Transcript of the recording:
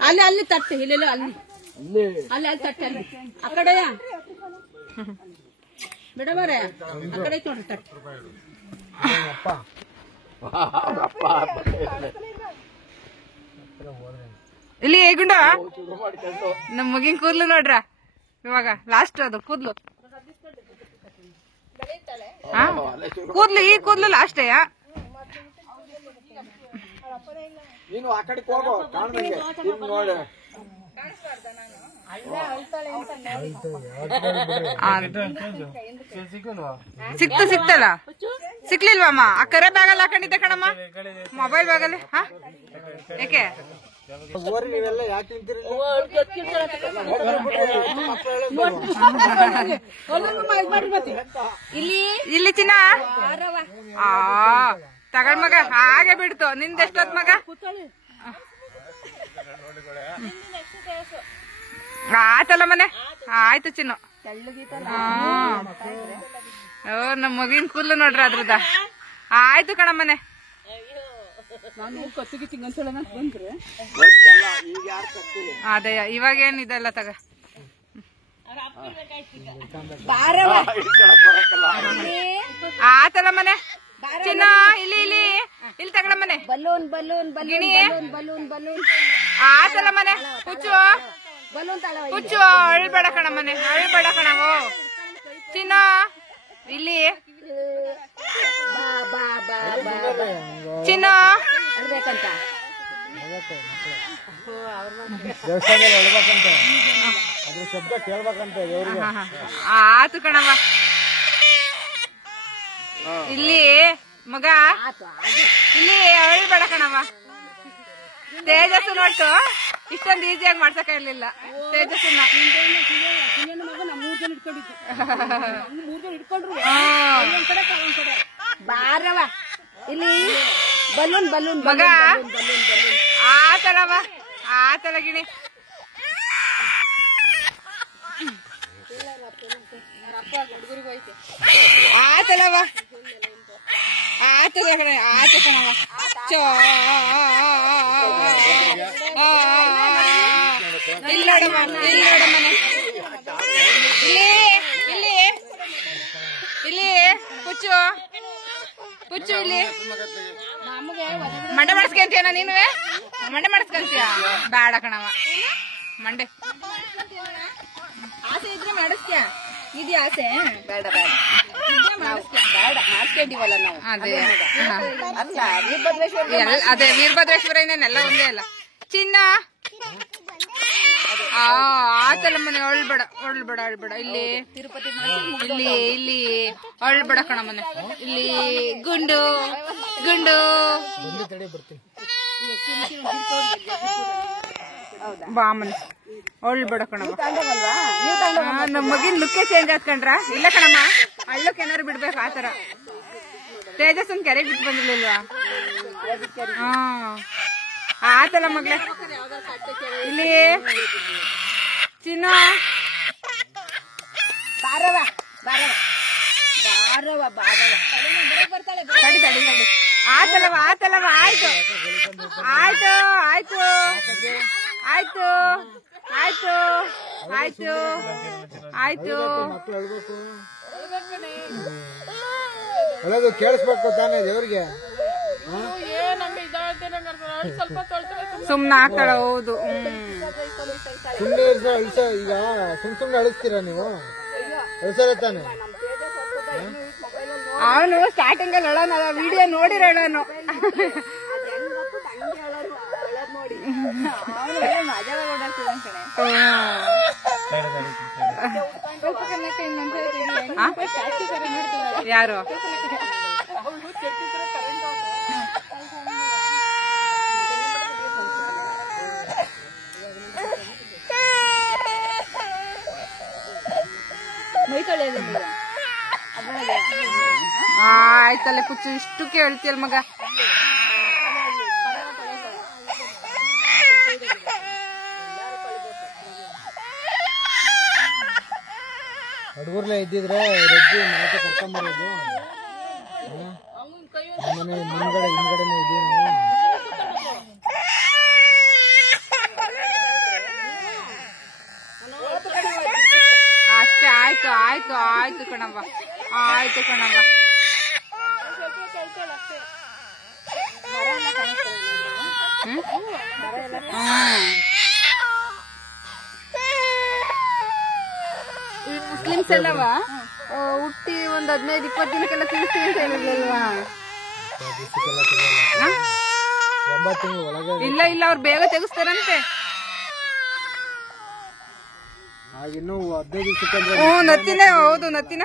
ಅಲ್ಲಿ ಅಲ್ಲಿ ತಟ್ಟೆ ಇಲ್ಲೆಲ್ಲ ಅಲ್ಲಿ ಅಲ್ಲಿ ಅಲ್ಲಿ ತಟ್ಟೆ ಅಲ್ಲಿ ಆ ಕಡೆ ಬಿಡಬಾರೆ ಆ ಕಡೆ ನೋಡ್ರಿ ತಟ್ಟೆ ಇಲ್ಲಿ ಗುಂಡ ನಮ್ ಮಗಿನ್ ಕೂದ್ಲು ನೋಡ್ರ ಇವಾಗ ಲಾಸ್ಟ್ ಅದು ಕೂದ್ಲು ಕೂದ್ಲು ಈ ಕೂದ್ಲು ಲಾಸ್ಟ್ ನೀನು ಆ ಕಡೆ ಹೋಗೋ ಕಾಣ್ದಂಗೆ ನೋಡಿ ಸಿಕ್ತಲ್ಲ ಸಿಕ್ಲಿಲ್ವಮ್ಮ ಆ ಕರೆ ಬ್ಯಾಗಲ್ಲಿ ಹಾಕೊಂಡಿದ್ದೆ ಕಣಮ್ಮ ಮೊಬೈಲ್ ಬ್ಯಾಗಲ್ಲಿ ಯಾಕೆ ನೀವೆಲ್ಲ ಯಾಕೆ ತಿಂತೀರಿ ಇಲ್ಲಿ ಚಿನ್ನ ತಗಳ್ ಮಗ ಹಾಗೆ ಬಿಡ್ತು ನಿಂದೆಷ್ಟೊತ್ ಮಗ ಆಯ್ತಲ್ಲ ಮನೆ ಆಯ್ತು ಚಿನ್ನು ನಮ್ ಮಗಿನ ಕೂದ್ಲು ನೋಡ್ರಿ ಅದ್ರದ ಆಯ್ತು ಕಣಮ್ಮನೆ ಅದೇ ಇವಾಗೇನ್ ಇದೆಲ್ಲ ತಗ ಆತಲ್ಲ ಮನೆ ಚಿನ್ನ ಇಲ್ಲಿ ಇಲ್ಲಿ ಇಲ್ಲಿ ತಗಡ ಮನೆ balloon balloon balloon balloon balloon ಆತಲ್ಲ ಮನೆ ಹುಚ್ಚು ಹುಚ್ಚು ಅಳ್ಬೇಡ ಕಣ ಮನೆ ಅಳ್ಬೇಡ ಕಣವು ಚಿನ್ನ ಇಲ್ಲಿ ಚಿನ್ನ ಅಳ್ಬೇಕಂತ ದೇವಸ್ಥಾನದಲ್ಲಿ ಹೇಳ್ಬೇಕಂತ ಅದ್ರ ಶಬ್ದ ಕೇಳ್ಬೇಕಂತ ದೇವ್ರಿಗೆ ಆತು ಕಣವ ಇಲ್ಲಿ ಮಗ ಇಲ್ಲಿ ಅಳ್ಬೇಡ ಕಣವ ತೇಜಸ್ಸು ನೋಟ್ಟು ಇಷ್ಟೊಂದು ಈಸಿಯಾಗಿ ಮಾಡ್ಸಕ ಇರ್ಲಿಲ್ಲ ತೇಜಸ್ಸನ್ನ ಬಾರವ ಇಲ್ಲಿ ಬಲೂನ್ ಬಲೂನ್ ಮಗ ಆತಲವ ಆತಲ ಗಿಣಿ ಆತಲವ ಆತದ ಕಣೆ ಆತ ಕಣವ ಇಲ್ಲೋಡಮ್ಮ ಇಲ್ಲೋಡಮ್ಮನೆ ಇಲ್ಲಿ ಇಲ್ಲಿ ಇಲ್ಲಿ ಹುಚ್ಚು ಹುಚ್ಚು ಇಲ್ಲಿ ಮಂಡೆ ಮಾಡಿಸ್ಕೊಂತೀಯ ನೀನುವೆ ಮಂಡೆ ಮಾಡಿಸ್ಕೊಂತೀಯ ಬೇಡ ಕಣವ ಮಂಡೆ ಆಸೆ ಇದ್ರೆ ಮಾಡಿಸ್ತೀಯ ಇದು ಆಸೆ ಬೇಡ ಬೇಡ ಬೇಡ ಮಾಡ್ಕೊಂಡಿವಲ್ಲ ನಾವು ಅದೇ ಅಲ್ಲ ವೀರಭದ್ರೇಶ್ವರ ಅದೇ ವೀರಭದ್ರೇಶ್ವರ ಇನ್ನೇನೆಲ್ಲ ಒಂದೇ ಅಲ್ಲ ಚಿನ್ನ ಆತಲ್ಲ ಮನೆ ಅಳ್ಬೇಡ ಅಳ್ಬೇಡ ಅಳ್ಬೇಡ ಇಲ್ಲಿ ತಿರುಪತಿ ಇಲ್ಲಿ ಇಲ್ಲಿ ಅಳ್ಬೇಡ ಕಣ ಮನೆ ಇಲ್ಲಿ ಗುಂಡು ಗುಂಡು ಬಾಮನೆ ಅಳ್ಬೇಡ ಕಣವ ನಮ್ಮ ಮಗಿನ ಲುಕ್ಕೆ ಚೇಂಜ್ ಆತ್ಕೊಂಡ್ರ ಇಲ್ಲ ಕಣಮ್ಮ ಹಳ್ಳಕ್ಕೆ ಏನಾರು ಬಿಡ್ಬೇಕು ಆತರ ತೇಜಸ್ಸನ್ ಕೆರೆಗೆ ಬಿಟ್ಟು ಬಂದಿರ್ಲಿಲ್ವಾ ಆತಲ್ಲ ಮಗ್ಲೆ ಇಲ್ಲಿ ಚಿನ್ನ ಬಾರವ ಬಾರವ ಬಾರವ ಬಾರವ ತಡಿ ತಡಿ ತಡಿ ಆತಲ್ಲವ ಆತಲ್ಲವ ಆಯ್ತು ಆಯ್ತು ಆಯ್ತು ಆಯ್ತು ಆಯ್ತು ಆಯ್ತು ಆಯ್ತು ಹೇಳೋದು ಕೇಳಿಸ್ಬೇಕು ತಾನೇ ದೇವ್ರಿಗೆ ಸುಮ್ನೆ ಆಗ್ತಾಳ ಹೌದು ಸುಮ್ನೆ ಅಳಿಸ ಈಗ ಸುಮ್ನೆ ಅಳಿಸ್ತೀರಾ ನೀವು ಅಳಿಸಲ್ಲ ತಾನೆ ಅವನು ಸ್ಟಾರ್ಟಿಂಗ್ ಅಲ್ಲಿ ಹೇಳೋಣ ವಿಡಿಯೋ ನೋಡಿರ ಹೇಳೋನು ಯಾರು ಆಯ್ತಲ್ಲ ಕುಚ್ಚು ಇಷ್ಟು ಕೇಳ್ತಿಯಲ್ ಮಗ ಹುಡುಗರ್ಲೆ ಇದ್ದಿದ್ರೆ ರಜ್ಜಿ ಮನೆ ಕರ್ಕೊಂಬರೋದು ಮನೆ ಮುಂದ್ಗಡೆ ಹಿಂದ್ಗಡೆನೆ ಇದೀವಿ ನಾವು ಆಯ್ತು ಆಯ್ತು ಕಣವ್ವ, ಆಯ್ತು ಕಣವ್ವ. ಈ ಮುಸ್ಲಿಮ್ಸ್ ಎಲ್ಲವ ಹುಟ್ಟಿ ಒಂದ್ 15-20 ದಿನಕ್ಕೆಲ್ಲ ತಿಳಿಸ್ತೀವಿ ಅಂತ ಹೇಳಿದ್ರಲ್ವಾ? ಇಲ್ಲ ಇಲ್ಲ, ಅವ್ರು ಬೇಗ ತೆಗಿಸ್ತಾರಂತೆ. ಇನ್ನು 15 ದಿವಸಕ್ಕೆ ನತ್ತಿನೇ, ಹೌದು ನತ್ತಿನ